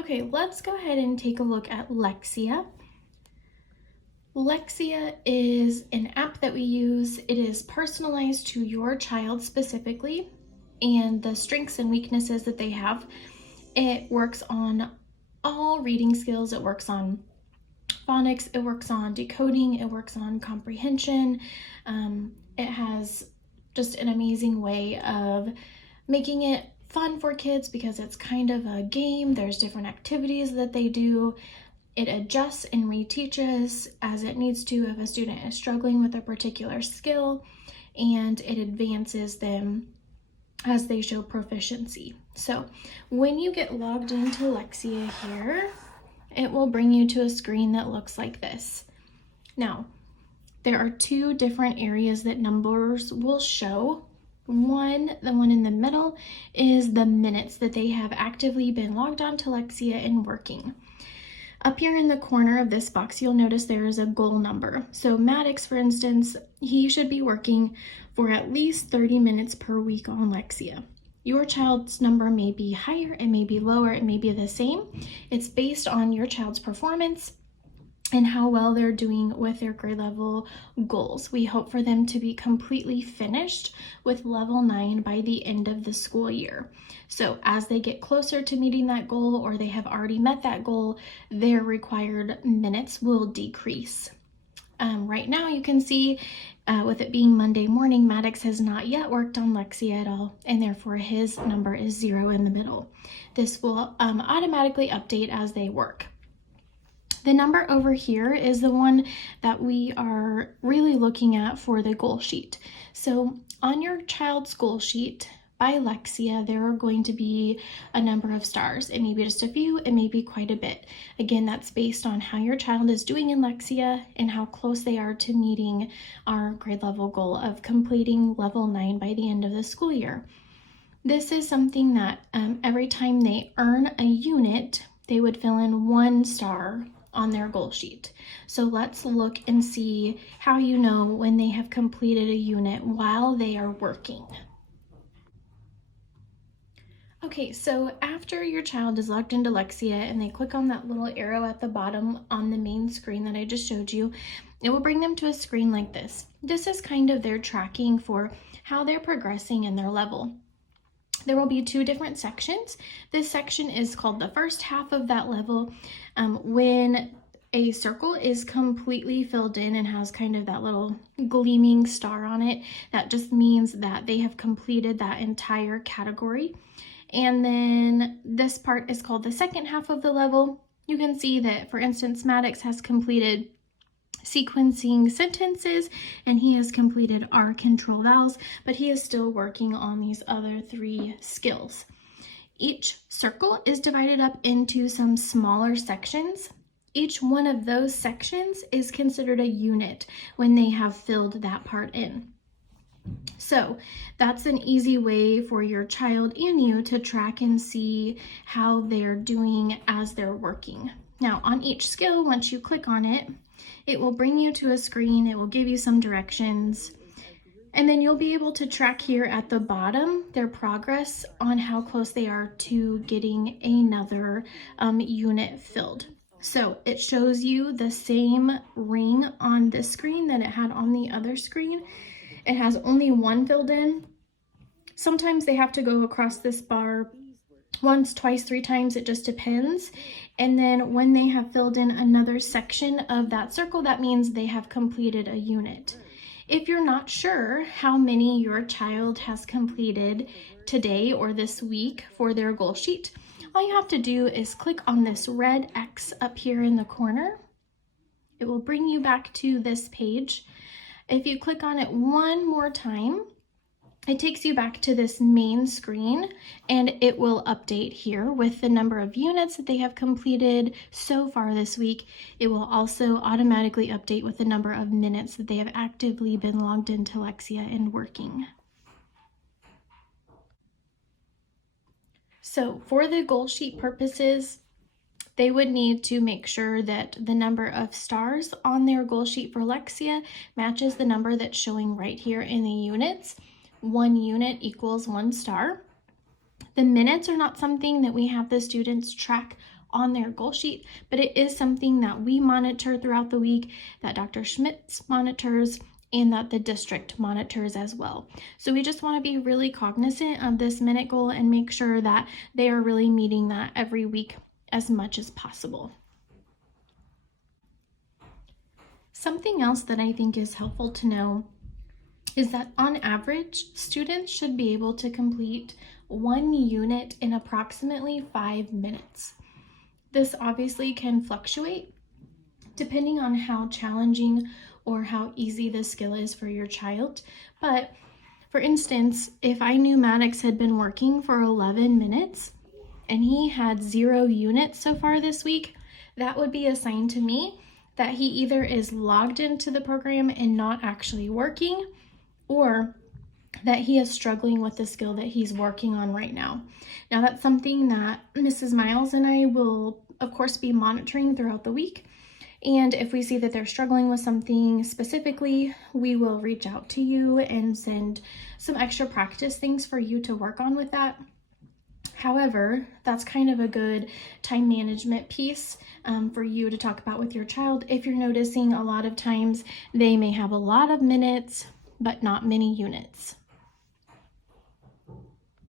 Okay, let's go ahead and take a look at Lexia. Lexia is an app that we use. It is personalized to your child specifically and the strengths and weaknesses that they have. It works on all reading skills. It works on phonics, it works on decoding, it works on comprehension. It has just an amazing way of making it fun for kids because it's kind of a game. There's different activities that they do. It adjusts and reteaches as it needs to if a student is struggling with a particular skill, and it advances them as they show proficiency. So when you get logged into Lexia here, it will bring you to a screen that looks like this. Now, there are two different areas that numbers will show. The one in the middle, is the minutes that they have actively been logged on to Lexia and working. Up here in the corner of this box, you'll notice there is a goal number. So Maddox, for instance, he should be working for at least 30 minutes per week on Lexia. Your child's number may be higher, it may be lower, it may be the same. It's based on your child's performance and how well they're doing with their grade level goals. We hope for them to be completely finished with level 9 by the end of the school year. So as they get closer to meeting that goal, or they have already met that goal, their required minutes will decrease. Right now you can see with it being Monday morning, Maddox has not yet worked on Lexia at all, and therefore his number is 0 in the middle. This will automatically update as they work. The number over here is the one that we are really looking at for the goal sheet. So on your child's goal sheet by Lexia, there are going to be a number of stars. It may be just a few, it may be quite a bit. Again, that's based on how your child is doing in Lexia and how close they are to meeting our grade level goal of completing level 9 by the end of the school year. This is something that every time they earn a unit, they would fill in 1 star on their goal sheet. So let's look and see how you know when they have completed a unit while they are working. Okay, so after your child is logged into Lexia and they click on that little arrow at the bottom on the main screen that I just showed you, it will bring them to a screen like this. This is kind of their tracking for how they're progressing in their level. There will be 2 different sections. This section is called the first half of that level. When a circle is completely filled in and has kind of that little gleaming star on it, that just means that they have completed that entire category. And then this part is called the second half of the level. You can see that, for instance, Maddox has completed sequencing sentences and he has completed our control vowels, but he is still working on these other 3 skills. Each circle is divided up into some smaller sections. Each one of those sections is considered a unit when they have filled that part in. So that's an easy way for your child and you to track and see how they're doing as they're working. Now on each skill, once you click on it, it will bring you to a screen, it will give you some directions, and then you'll be able to track here at the bottom their progress on how close they are to getting another unit filled. So it shows you the same ring on this screen that it had on the other screen. It has only 1 filled in. Sometimes they have to go across this bar once, twice, 3 times, it just depends. And then when they have filled in another section of that circle, that means they have completed a unit. If you're not sure how many your child has completed today or this week for their goal sheet, all you have to do is click on this red X up here in the corner. It will bring you back to this page. If you click on it one more time, it takes you back to this main screen and it will update here with the number of units that they have completed so far this week. It will also automatically update with the number of minutes that they have actively been logged into Lexia and working. So for the goal sheet purposes, they would need to make sure that the number of stars on their goal sheet for Lexia matches the number that's showing right here in the units. 1 unit equals 1 star. The minutes are not something that we have the students track on their goal sheet, but it is something that we monitor throughout the week, that Dr. Schmitz monitors, and that the district monitors as well. So we just want to be really cognizant of this minute goal and make sure that they are really meeting that every week as much as possible. Something else that I think is helpful to know is that on average, students should be able to complete 1 unit in approximately 5 minutes. This obviously can fluctuate depending on how challenging or how easy the skill is for your child. But for instance, if I knew Maddox had been working for 11 minutes and he had 0 units so far this week, that would be a sign to me that he either is logged into the program and not actually working, or that he is struggling with the skill that he's working on right now. Now, that's something that Mrs. Miles and I will, of course, be monitoring throughout the week. And if we see that they're struggling with something specifically, we will reach out to you and send some extra practice things for you to work on with that. However, that's kind of a good time management piece for you to talk about with your child. If you're noticing a lot of times they may have a lot of minutes, but not many units.